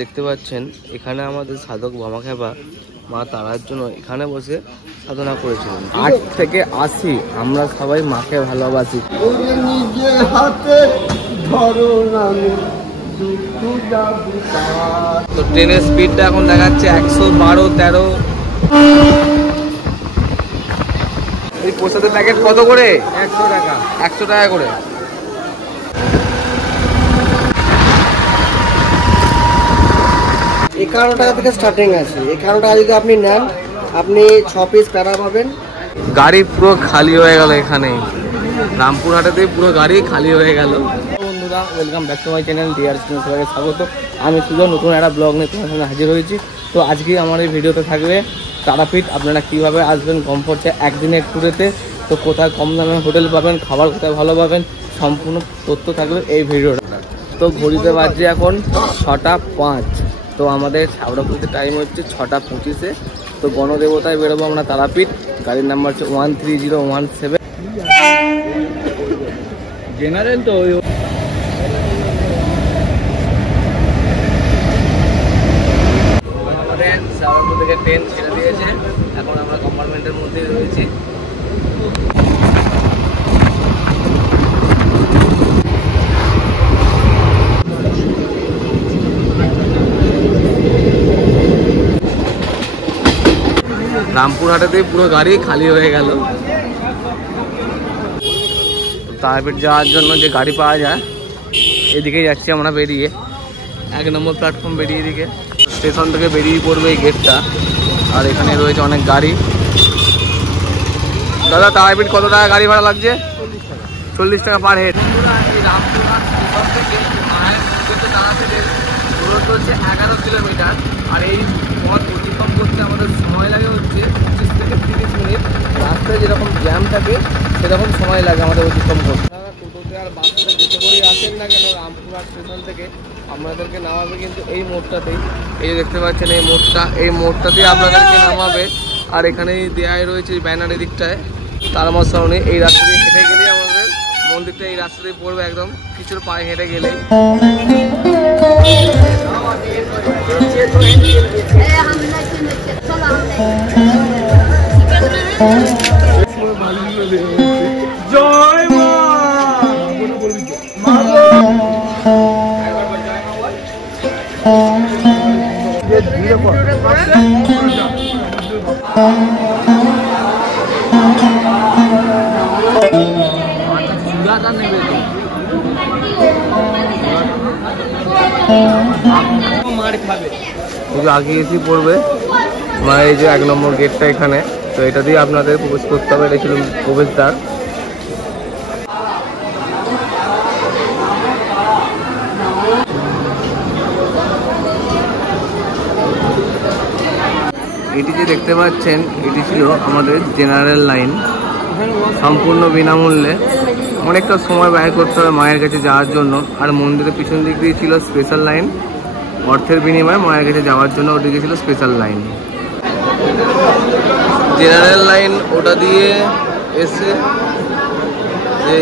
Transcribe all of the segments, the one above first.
দেখতে পাচ্ছেন এখানে আমাদের সাধক ভামাখ্যাপা মা তারার জন্য এখানে বসে সাধনা করেছিলেন। 8 থেকে 80 আমরা সবাই মাকে ভালোবাসি। নিজের হাতে ধরো নামে তো ট্রেনের স্পিডটা এখন দেখাচ্ছে 112-13। এই প্রসাদের প্যাকেট কত করে? 100 টাকা। 100 টাকা করে। একান্ন টাকা থেকে স্টার্টিং আছে। 51 টাকা যদি আপনি নেন আপনি 6 পিস প্যারা পাবেন। গাড়ি পুরো খালি হয়ে গেল এখানে, রামপুরহাটেতে পুরো গাড়ি খালি হয়ে গেল। বন্ধুরা, welcome back to my channel DR channel, সবাইকে স্বাগত। আমি শুধু নতুন একটা ব্লগ নিয়ে তোমার সামনে হাজির হয়েছি। তো আজকে আমার এই ভিডিওতে থাকবে তারাপীঠ আপনারা কীভাবে আসবেন কমফোর্টে একদিনের ট্যুরেতে, তো কোথায় কম দামে হোটেল পাবেন, খাবার কোথায় ভালো পাবেন, সম্পূর্ণ তথ্য থাকবে এই ভিডিওটা। তো ঘড়িতে বাজছে এখন 6টা 5। তো আমাদের হাওড়া পুজোর টাইম হচ্ছে 6টা 25-এ। তো গণদেবতায় বেরোবো আমরা তারাপীঠ। গাড়ির নাম্বার হচ্ছে 13017। জেনারেল তো আমাদের হাওড়া থেকে ট্রেন ছেড়ে দিয়েছে, এখন আমরা কম্পার্টমেন্টের মধ্যেই রয়েছি। রামপুরহাটেতে পুরো গাড়ি খালি হয়ে গেল। তারাপীঠ যাওয়ার জন্য যে গাড়ি পাওয়া যায় এদিকে যাচ্ছি আমরা বেরিয়ে, 1 নম্বর প্ল্যাটফর্ম বেরিয়ে এদিকে স্টেশন থেকে বেরিয়ে পড়বে এই গেটটা। আর এখানে রয়েছে অনেক গাড়ি। দাদা, তারাপীঠ কত টাকা গাড়ি ভাড়া লাগছে? 40 টাকা পার হেড। এই রামপুরহাট স্টেশন থেকে মায়ের মন্দিরে তারাপীঠের দূরত্ব হচ্ছে 11 কিলোমিটার। আর এই পথ অতিক্রম করতে আমাদের সময় লাগে হচ্ছে 25 থেকে 30 মিনিট। রাস্তায় যেরকম জ্যাম থাকে সেরকম সময় লাগে আমাদের অতিক্রম করতে। আপনারা টোটোতে আর বাসে যেতে করেই আসেন না কেন রামপুরহাট স্টেশন থেকে আপনাদেরকে নামাবে কিন্তু এই মোড়টাতেই। এই যে দেখতে পাচ্ছেন এই মোড়টাতেই আপনাদেরকে নামাবে। আর এখানেই দেয়াই রয়েছে ব্যানারের দিকটায় তারামা সরণি। এই রাস্তা দিয়ে হেঁটে গেলেই আমাদের মন্দিরটা এই রাস্তা দিয়ে পড়বে, একদম কিছুর পায়ে হেঁটে গেলেই। জয় মা। আগে এসে পড়বে এই যে 1 নম্বর গেটটা এখানে। তো এটা দিয়ে আপনাদের প্রবেশ করতে হবে, এটা ছিল প্রবেশদ্বার। এটি যে দেখতে পাচ্ছেন এটি ছিল আমাদের জেনারেল লাইন, সম্পূর্ণ বিনামূল্যে। অনেকটা সময় ব্যয় করতে হবে মায়ের কাছে যাওয়ার জন্য। আর মন্দিরের পিছন দিক দিয়ে ছিল স্পেশাল লাইন, অর্থের বিনিময়ে মায়ের কাছে যাওয়ার জন্য ওদিকে ছিল স্পেশাল লাইন। জেনারেল লাইন ওটা দিয়ে এসে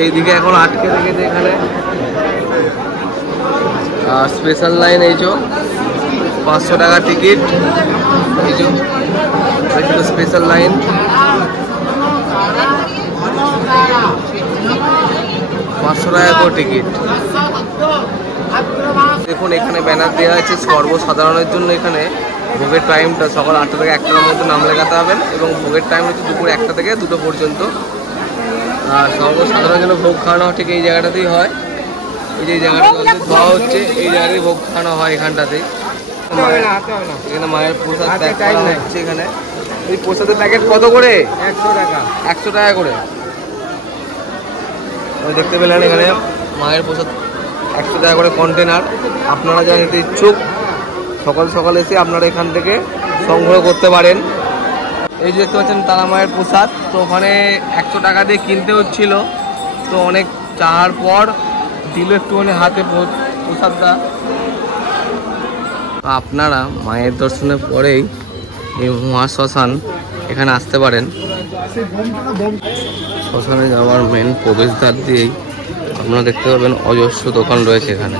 এইদিকে এখন আটকে রেখেছে এখানে। আর স্পেশাল লাইন এই যে 500 টাকা টিকিট। এই যে স্পেশাল লাইন 500 টাকা করে টিকিট। দেখুন এখানে ব্যানার দেওয়া আছে সর্বসাধারণের জন্য। এখানে ভোগের টাইমটা সকাল 8টা থেকে 1টার মধ্যে নাম লেখাতে হবেন এবং ভোগের টাইম হচ্ছে দুপুর 1টা থেকে 2টো পর্যন্ত। আর সর্বসাধারণের জন্য ভোগ খাওয়ানো ঠিক এই জায়গাটাতেই হয়। এই যে জায়গাটা ধোয়া হচ্ছে এই জায়গায় ভোগ খাওয়ানো হয় এখানটাতেই। এখানে মায়ের প্রসাদ হচ্ছে। এখানে এই প্রসাদের প্যাকেট কত করে? 100 টাকা। 100 টাকা করে। দেখতে পেলেন এখানে মায়ের প্রসাদ 100 টাকা করে কন্টেনার। আপনারা যা নিতে ইচ্ছুক সকাল সকাল এসে আপনারা এখান থেকে সংগ্রহ করতে পারেন। এই যে দেখতে পাচ্ছেন তারা মায়ের প্রসাদ। তো ওখানে 100 টাকা দিয়ে কিনতে হচ্ছিল। তো অনেক চাওয়ার পর দিল একটুখানি হাতে প্রসাদটা। আপনারা মায়ের দর্শনের পরেই এই মহাশ্মশান এখানে আসতে পারেন। শ্মশানে যাওয়ার মেন প্রবেশদ্বার দিয়েই আপনারা দেখতে পাবেন অজস্র দোকান রয়েছে এখানে।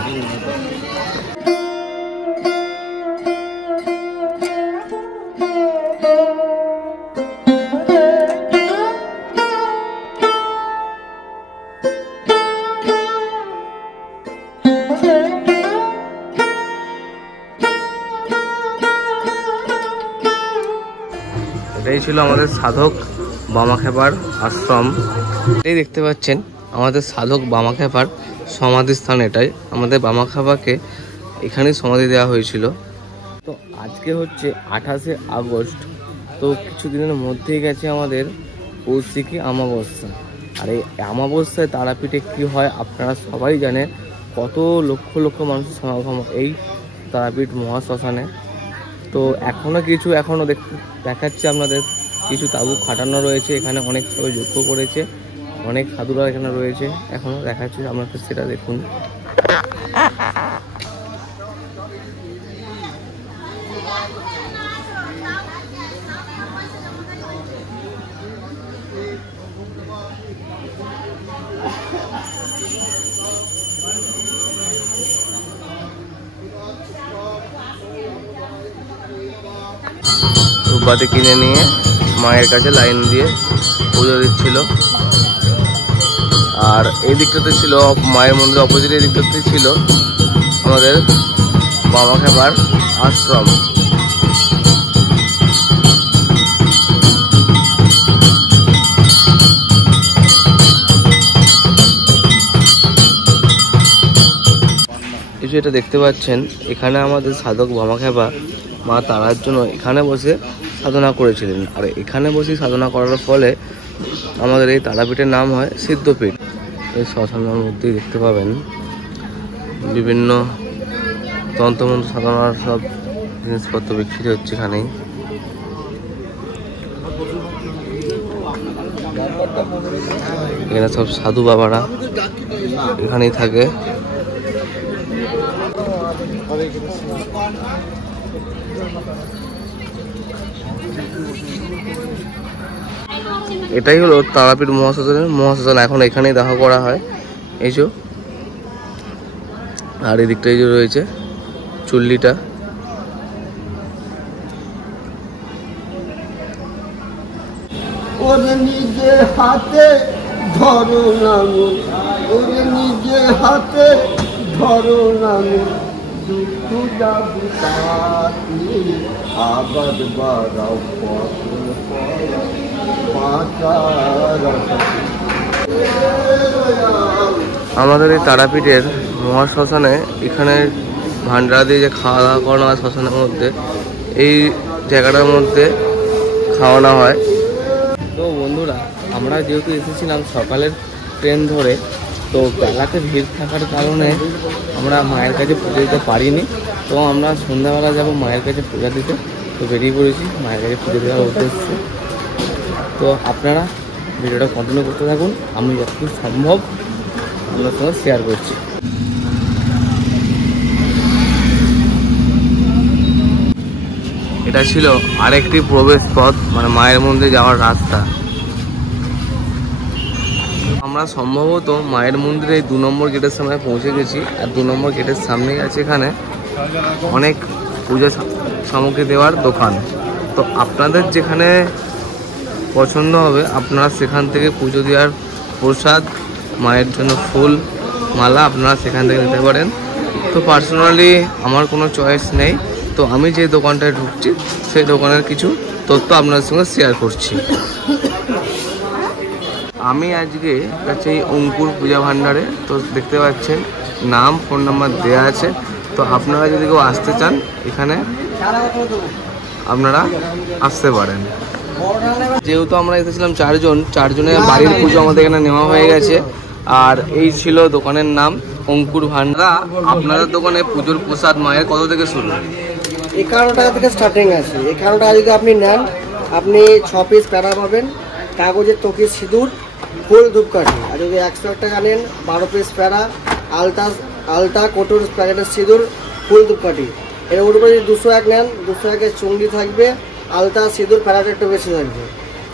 এটাই ছিল আমাদের সাধক বামাখ্যাপার আশ্রম। এই দেখতে পাচ্ছেন আমাদের সাধক বামাখ্যাপার সমাধিস্থান। এটাই আমাদের বামাখ্যাপাকে এখানেই সমাধি দেওয়া হয়েছিল। তো আজকে হচ্ছে 28শে আগস্ট। তো কিছুদিনের মধ্যেই গেছে আমাদের কৌশিকী অমাবস্যা। আর এই অমাবস্যায় তারাপীঠে কি হয় আপনারা সবাই জানেন। কত লক্ষ লক্ষ মানুষের সমাগম এই তারাপীঠ মহাশ্মশানে। তো এখনো দেখাচ্ছে আপনাদের কিছু তাবু খাটানো রয়েছে এখানে, অনেক সবাই যজ্ঞ করেছে, অনেক সাধুরা এখানে রয়েছে, এখনো দেখাচ্ছে আপনাদের, সেটা দেখুন। ধূপবাতি কিনে নিয়ে মায়ের কাছে লাইন দিয়ে পুজো দিচ্ছিল। আর এই দিকটাতে ছিল মায়ের মন্দির অপোজিট, এই দিকটাতে ছিল আমাদের বামাখ্যাপার আশ্রম। এটা দেখতে পাচ্ছেন এখানে আমাদের সাধক বামাখ্যাপা মা তারার জন্য এখানে বসে সাধনা করেছিলেন। আর এখানে বসে সাধনা করার ফলে আমাদের এই তারাপীঠের নাম হয় সিদ্ধপীঠ। এই শ্মশানের মধ্যেই দেখতে পাবেন বিভিন্ন তন্ত্রমন্ত্র সাধনার সব জিনিসপত্র বিক্রি হচ্ছে এখানেই। এখানে সব সাধু বাবারা এখানেই থাকে। এটাই হলো তারাপীঠ মহাশ্মশান। এখন এখানেই দাহ করা হয় এই যে। আর এই দিকটাই যে রয়েছে চুল্লিটা। ওরে নিজে হাতে ধরো নামো, ওরে নিজে হাতে ধরো নামো, দুঃখ যাবো তাতে আবাদ বাড়াও ফসল আমাদের এই তারাপীঠের মহাশ্মশানে এখানে ভান্ডারা দিয়ে যে খাওয়া দাওয়া করানো হয় শ্মশানের মধ্যে, এই জায়গাটার মধ্যে খাওয়ানো হয়। তো বন্ধুরা, আমরা যেহেতু এসেছিলাম সকালের ট্রেন ধরে, তো বেলাতে ভিড় থাকার কারণে আমরা মায়ের কাছে পুজো দিতে পারিনি। তো আমরা সন্ধ্যাবেলা যাব মায়ের কাছে পূজা দিতে। তো বেরিয়ে পড়েছি মায়ের কাছে পুজো দেওয়ার উদ্দেশ্যে। তো আপনারা ভিডিওটা কন্টিনিউ করতে থাকুন, আমি যতটুকু সম্ভব আপনার সঙ্গে শেয়ার করছি। এটা ছিল আরেকটি প্রবেশ পথ, মানে মায়ের মন্দিরে যাওয়ার রাস্তা। আমরা সম্ভবত মায়ের মন্দিরে 2 নম্বর গেটের সামনে পৌঁছে গেছি। আর 2 নম্বর গেটের সামনেই আছে এখানে অনেক পূজা সামগ্রী দেওয়ার দোকান। তো আপনাদের যেখানে পছন্দ হবে আপনারা সেখান থেকে পুজো দেওয়ার প্রসাদ, মায়ের জন্য ফুল মালা আপনারা সেখান থেকে নিতে পারেন। তো পার্সোনালি আমার কোনো চয়েস নেই, তো আমি যে দোকানটায় ঢুকছি সেই দোকানের কিছু তথ্য আপনাদের সঙ্গে শেয়ার করছি। আমি আজকে কাছে এই অঙ্কুর পূজা ভাণ্ডারে। তো দেখতে পাচ্ছেন নাম, ফোন নাম্বার দেওয়া আছে। তো আপনারা যদি কেউ আসতে চান এখানে আপনারা আসতে পারেন। যেহেতু আমরা এসেছিলাম 4 জন, 4 জনের বাড়ির পুজো আমাদের এখানে নেওয়া হয়ে গেছে। আর এই ছিল দোকানের নাম অঙ্কুর ভান্ডার। আপনাদের দোকানে পুজোর প্রসাদ মায়ের কত থেকে শুরু? 51 টাকা থেকে স্টার্টিং আছে। 51 টাকা যদি আপনি নেন, আপনি 6 পিস প্যারা পাবেন, কাগজের তকি সিঁদুর, ফুল ধূপকাঠি। আর যদি 101 টাকা নেন, 12 পিস প্যারা, আলতা কোটোর প্যাকেটের সিঁদুর, ফুল ধূপকাঠি। এর উপরে যদি 201 নেন, 201 চুংড়ি থাকবে, আলতা সিঁদুর, প্যারাটা একটু বেশি থাকবে।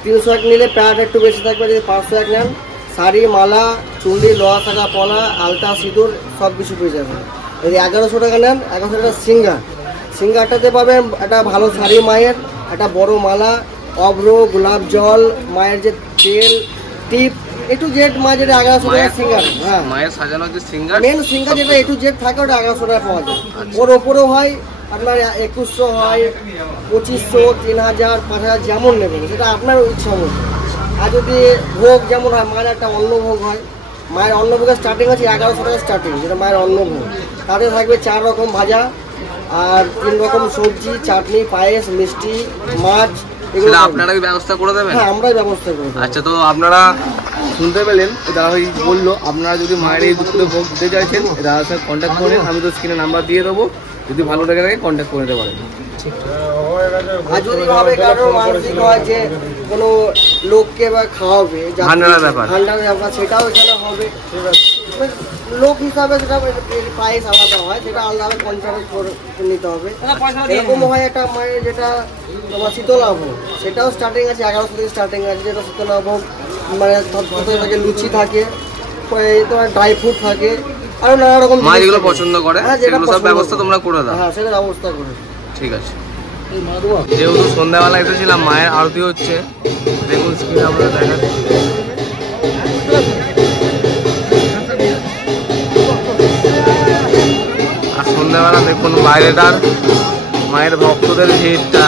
301 নিলে প্যারাটা একটু বেশি থাকবে। যদি 501 নেন, শাড়ি, মালা, চুড়ি, লোহা থাকা পলা, আলতা সিঁদুর সব কিছু পেয়ে যাবেন। যদি 1100 টাকা নেন, 1100 টাকা সিঙ্গারটাতে পাবেন একটা ভালো শাড়ি মায়ের, একটা বড় মালা, অভ্র, গোলাপ জল, মায়ের যে তেল, টিপ, এ টু জেড মা যেটা 1100 টাকা সিঙ্গার। হ্যাঁ, মায়ের সাজানো যে সিঙ্গার, মেন সিঙ্গার যেটা এ টু জেড থাকে ওটা 1100 টাকা পাওয়া যায়। ওর ওপরেও হয় আপনার 2100 হয়, 2500, 3000, 5000 যেমন নেবেন সেটা আপনার ইচ্ছা মতো। আর যদি ভোগ যেমন হয়, মায়ের একটা অন্নভোগ হয়, মায়ের অন্নভোগের স্টার্টিং আছে 1100 টাকা স্টার্টিং, যেটা মায়ের অন্নভোগ। তাতে থাকবে 4 রকম ভাজা আর 3 রকম সবজি, চাটনি, পায়েস, মিষ্টি, মাছ। এগুলো আপনারা কি ব্যবস্থা করে দেবেন? হ্যাঁ, আমরাই ব্যবস্থা করে দেবো। আচ্ছা, তো আপনারা শুনতে পেলেন দাদাভাই বললো, আপনারা যদি মায়ের এই দুপুরে ভোগ দিতে চাইছেন দাদার সাথে কন্ট্যাক্ট করেন, আমি তো স্ক্রিনে নাম্বার দিয়ে দেবো, যদি ভালো লেগে থাকে কন্ট্যাক্ট করে নিতে পারেন। আর যদি ভাবে কারোর মানসিক হয় যে কোনো লোককে বা খাওয়াবে, ভান্ডারের ব্যাপার, সেটাও এখানে হবে। লোক হিসাবে যেটা প্রাইস আলাদা হয়, সেটা আলাদাভাবে পঞ্চায়েত করে নিতে হবে। এরকম হয় একটা মায়ের যেটা তোমার শীতলা ভোগ, সেটাও স্টার্টিং আছে 1100 থেকে স্টার্টিং আছে, যেটা শীতলা ভোগ মানে থাকে, লুচি থাকে, তোমার ড্রাই ফ্রুট থাকে, আরো নানা রকম মা যেগুলো পছন্দ করে সেগুলো সব ব্যবস্থা তোমরা করে দাও। হ্যাঁ, সেটা ব্যবস্থা করে। ঠিক আছে। যেহেতু সন্ধ্যাবেলা এসেছিলাম, মায়ের আরতি হচ্ছে, দেখুন স্ক্রিনে আমরা দেখাচ্ছি। আর সন্ধ্যাবেলা দেখুন বাইরেটার মায়ের ভক্তদের ভিড়টা।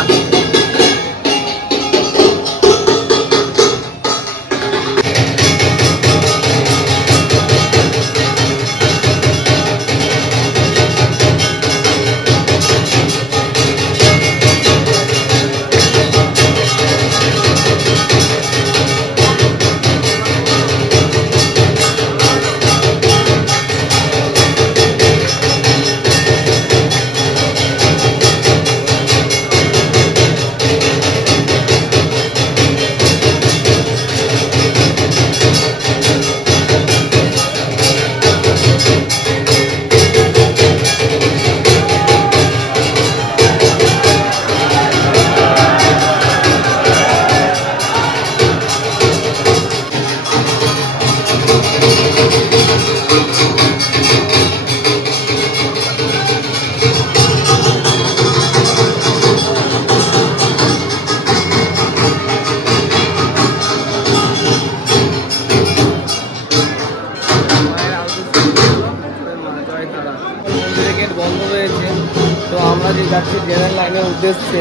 তো আমরা যে যাচ্ছি জেনারেল লাইনের উদ্দেশ্যে,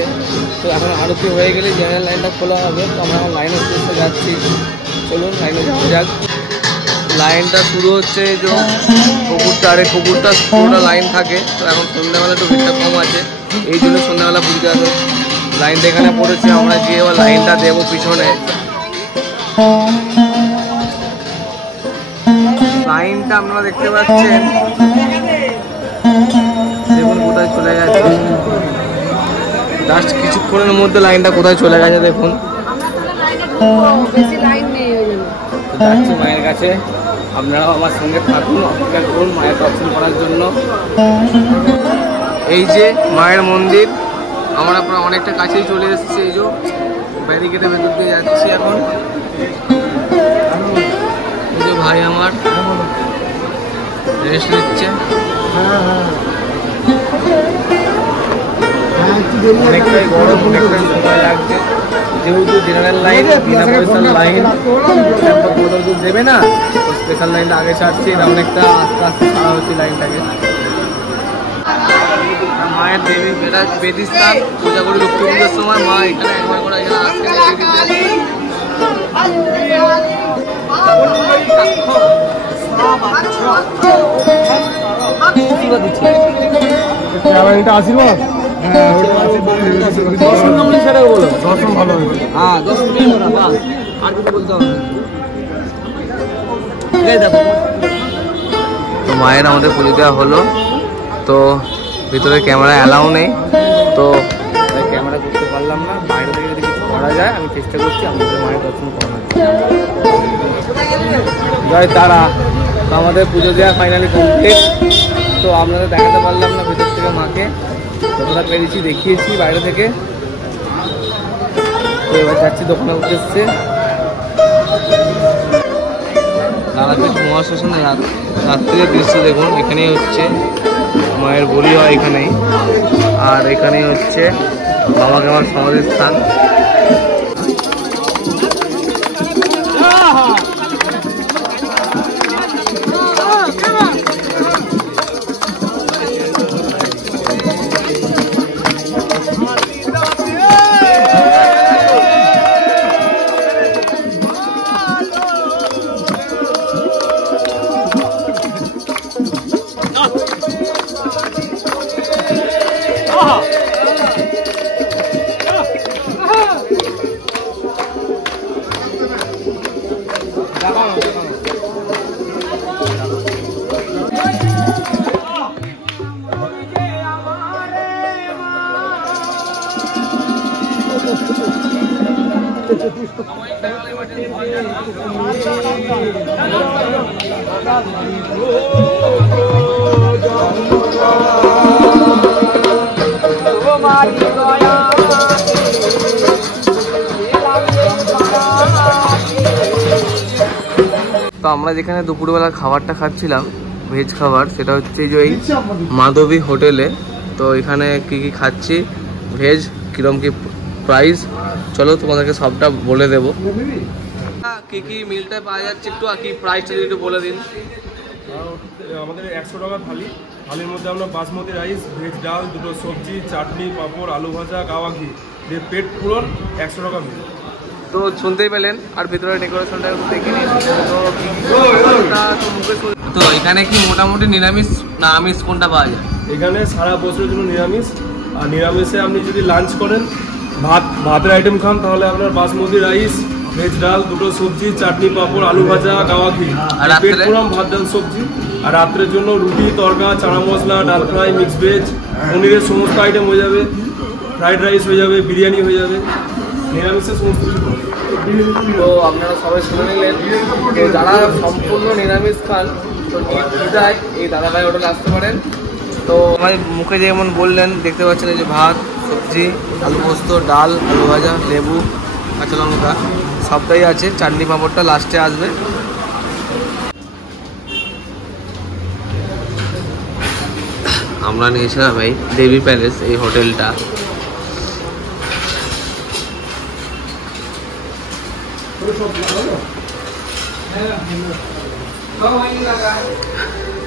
তো এখন আরতি হয়ে গেলে জেনারেল লাইনটা খোলা হবে, তো আমরা এখন লাইনের উদ্দেশ্যে যাচ্ছি। চলুন লাইনে যাওয়া যাক। লাইনটা শুরু হচ্ছে যে পুকুরটা, আর এই পুকুরটা পুরোটা লাইন থাকে। তো এখন সন্ধ্যাবেলা একটু ভিড়টা কম আছে, এই জন্য সন্ধ্যাবেলা পুজোতে আসো। লাইনটা এখানে পড়েছে, আমরা গিয়ে এবার লাইনটা দেবো পিছনে। লাইনটা আপনারা দেখতে পাচ্ছেন, দেখুন কোথায় চলে গেছে, জাস্ট কিছুক্ষণের মধ্যে লাইনটা কোথায় চলে গেছে দেখুন। যাচ্ছি মায়ের কাছে, আপনারাও আমার সঙ্গে থাকুন, অপেক্ষা করুন মায়ের দর্শন করার জন্য। এই যে মায়ের মন্দির, আমরা প্রায় অনেকটা কাছেই চলে এসেছি। এই যে ব্যারিকেডের ভেতর দিয়ে যাচ্ছি এখন। এই যে ভাই আমার রেস্ট নিচ্ছে, অনেকটাই গরম, অনেকটাই সময় লাগছে, যেহেতু জেনারেল লাইন বিনা পয়সার লাইন, কত দূর দেবে না, তো স্পেশাল লাইনটা আগে ছাড়ছি, এটা অনেকটা আস্তে আস্তে ছাড়া হচ্ছে লাইনটাকে। মায়ের দেবী বেদিস্থান, পূজা করি লক্ষ্মী পুজোর সময় মা এখানে একবার করে এখানে আসছে আশীর্বাদ। তো মায়ের আমাদের পুজো দেওয়া হলো, তো ভিতরে ক্যামেরা অ্যালাউ নেই, তো ক্যামেরা করতে পারলাম না। বাইরে থেকে যদি কিছু করা যায় আমি চেষ্টা করছি আমাদের মায়ের দর্শন করানোর। জয় তারা। তো আমাদের পুজো দেওয়া ফাইনালি কমপ্লিট। তো আপনাদের দেখাতে পারলাম না ভিতর থেকে মাকে, যতটা পেরেছি দেখিয়েছি বাইরে থেকে। তো এবার যাচ্ছি দোকানের উদ্দেশ্যে। তারাপীঠ মহাশ্মশানে রাত্রির দৃশ্য দেখুন, এখানেই হচ্ছে মায়ের বলি হয় এখানেই, আর এখানেই হচ্ছে বাবা আমার সমাধির স্থান। তো আমরা যেখানে দুপুরবেলা খাবারটা খাচ্ছিলাম ভেজ খাবার, সেটা হচ্ছে যে এই মাধবী হোটেলে। তো এখানে কি কি খাচ্ছি, ভেজ কিরম কি প্রাইস, চলো তোমাদেরকে সবটা বলে দেবো। কি কি মিলটা পাওয়া যাচ্ছে একটু, আর কি প্রাইসটা যদি একটু বলে দিন। আমাদের 100 টাকা থালি, থালির মধ্যে আমরা বাসমতি রাইস, ভেজ ডাল, দুটো সবজি, চাটনি, পাঁপড়, আলু ভাজা, গাওয়া ঘি দিয়ে পেট পুরন 100 টাকা মিল। তো শুনতেই পেলেন, আর ভিতরে ডেকোরেশনটা একটু দেখে নিন। তো এখানে কি মোটামুটি নিরামিষ না আমিষ কোনটা পাওয়া যায়? এখানে সারা বছরের জন্য নিরামিষ, আর নিরামিষে আপনি যদি লাঞ্চ করেন, ভাতের আইটেম খান, তাহলে আপনার বাসমতি রাইস, ভেজ ডাল, দুটো সবজি, চাটনি, পাঁপড়, আলু ভাজা, গাওয়া ঘি, পেট পুরন ভাত ডাল সবজি। আর রাত্রের জন্য রুটি, তড়কা, চানা মশলা, ডাল ফ্রাই, মিক্স ভেজ, পনিরের সমস্ত আইটেম হয়ে যাবে, ফ্রাইড রাইস হয়ে যাবে, বিরিয়ানি হয়ে যাবে, নিরামিষের সমস্ত কিছু। তো আপনারা সবাই শুনে নিলেন, তো যারা সম্পূর্ণ নিরামিষ খান তো নির্দ্বিধায় এই দাদাভাই হোটেলে আসতে পারেন। তো আমার মুখে যেমন বললেন, দেখতে পাচ্ছেন এই যে ভাত, সবজি, আলু পোস্ত, ডাল, আলু ভাজা, লেবু, কাঁচা লঙ্কা সবটাই আছে, চাটনি পাঁপড়টা লাস্টে আসবে। আমরা নিয়েছিলাম এই দেবী প্যালেস, এই হোটেলটা।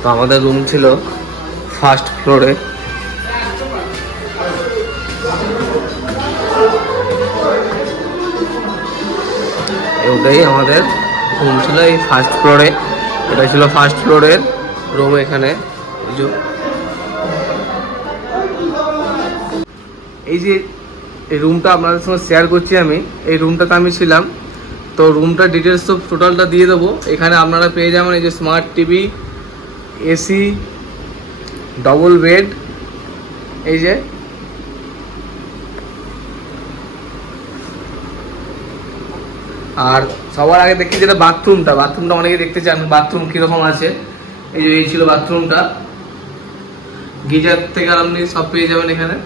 তো আমাদের রুম ছিল ফার্স্ট ফ্লোরে। ওটাই আমাদের রুম ছিল এই ফার্স্ট ফ্লোরে, এটা ছিল ফার্স্ট ফ্লোরের রুম। এখানে এই যে এই রুমটা আপনাদের সঙ্গে শেয়ার করছি আমি, এই রুমটাতে আমি ছিলাম। তো রুমটার ডিটেলস তো টোটালটা দিয়ে দেবো। এখানে আপনারা পেয়ে যাবেন এই যে smart TV, AC, double bed, এই যে আর সবার আগে দেখি যেটা বাথরুমটা অনেকে দেখতে চান বাথরুম কীরকম আছে। এই যে এই ছিল বাথরুমটা, গিজার থেকে আপনি সব পেয়ে যাবেন এখানে।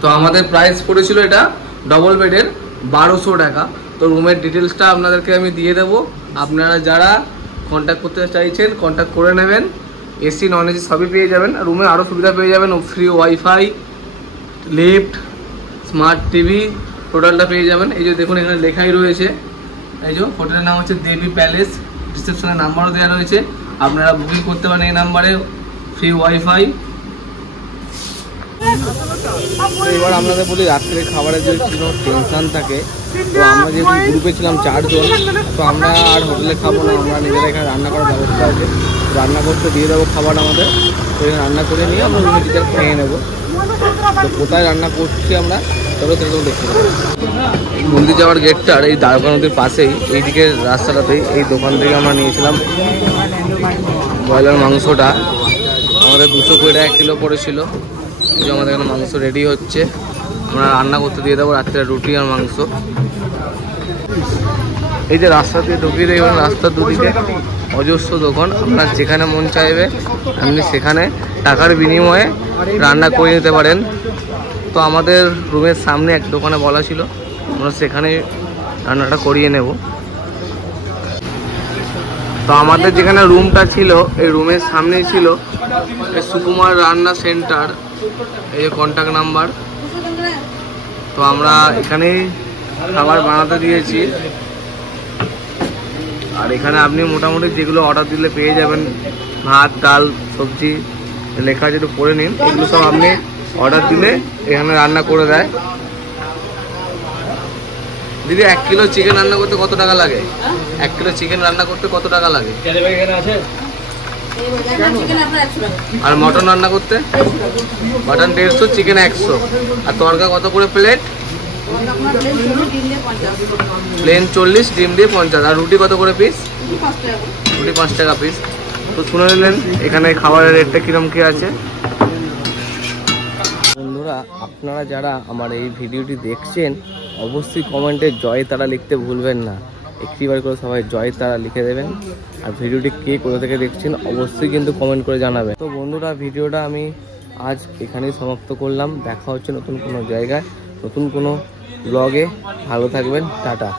তো আমাদের প্রাইস পড়েছিল এটা ডবল বেডের 1200 টাকা। তো রুমের ডিটেলসটা আপনাদেরকে আমি দিয়ে দেবো, আপনারা যারা কন্ট্যাক্ট করতে চাইছেন কন্ট্যাক্ট করে নেবেন। এসি নন এসি সবই পেয়ে যাবেন, রুমে আরও সুবিধা পেয়ে যাবেন, free wifi, lift, smart TV টোটালটা পেয়ে যাবেন। এই যে দেখুন এখানে লেখাই রয়েছে, এই যে হোটেলের নাম হচ্ছে দেবী প্যালেস, রিসেপশনের নাম্বারও দেওয়া রয়েছে, আপনারা বুকিং করতে পারেন এই নাম্বারে, ফ্রি ওয়াইফাই। এবার আপনাদের বলি, রাত্রে খাবারের যদি কোনো টেনশান থাকে, তো আমরা যেহেতু গ্রুপে ছিলাম 4 জন, তো আমরা আর হোটেলে খাবো না, আমরা নিজেরা এখানে রান্না করার ব্যবস্থা আছে, রান্না করতে দিয়ে দেবো খাবার আমাদের। তো এখানে রান্না করে নিয়ে আমরা রুমে নিজেরা খেয়ে নেবো। তো কোথায় রান্না করছি আমরা তবে সেরকম দেখতে পাবো। এই মন্দির যাওয়ার গেটটার এই দ্বারকা নদীর পাশেই এই দিকের রাস্তাটাতেই এই দোকান থেকে আমরা নিয়েছিলাম ব্রয়লার মাংসটা। আমাদের 220 টাকা কিলো পড়েছিল। এই যে আমাদের এখানে মাংস রেডি হচ্ছে, আমরা রান্না করতে দিয়ে দেবো রাত্রে রুটি আর মাংস। এই যে রাস্তা দিয়ে ঢুকিয়ে দেয়, রাস্তার দুদিকে অজস্র দোকান, আপনার যেখানে মন চাইবে আপনি সেখানে টাকার বিনিময়ে রান্না করে নিতে পারেন। তো আমাদের রুমের সামনে এক দোকানে বলা ছিল, আমরা সেখানে রান্নাটা করিয়ে নেব। তো আমাদের যেখানে রুমটা ছিল এই রুমের সামনেই ছিল সুকুমার রান্না সেন্টার, এই যে কন্ট্যাক্ট নাম্বার। তো আমরা এখানেই খাবার বানাতে দিয়েছি, আর এখানে আপনি মোটামুটি যেগুলো অর্ডার দিলে পেয়ে যাবেন, ভাত, ডাল, সবজি লেখা যেটা পড়ে নিন, এগুলো সব আপনি অর্ডার দিলে এখানে রান্না করে দেয়। দিদি 1 কিলো চিকেন রান্না করতে কত টাকা লাগে? 1 কিলো চিকেন রান্না করতে কত টাকা লাগে? আর মটন রান্না করতে? Mutton 150, chicken 100। আর তরকা কত করে প্লেট? প্লেন 40, ডিম দিয়ে 50। আর রুটি কত করে পিস? রুটি 5 টাকা পিস। তো শুনে নিলেন এখানে খাবারের রেটটা কিরম কি আছে। বন্ধুরা আপনারা যারা আমার এই ভিডিওটি দেখছেন অবশ্যই কমেন্টে জয় তারা লিখতে ভুলবেন না। একটিবার করে সবাই জয় তারা লিখে দেবেন। আর ভিডিওটি কে কোথা থেকে দেখছেন অবশ্যই কিন্তু কমেন্ট করে জানাবেন। তো বন্ধুরা, ভিডিওটা আমি আজ এখানেই সমাপ্ত করলাম। দেখা হচ্ছে নতুন কোনো জায়গায়, নতুন কোনো ব্লগে। ভালো থাকবেন, টাটা।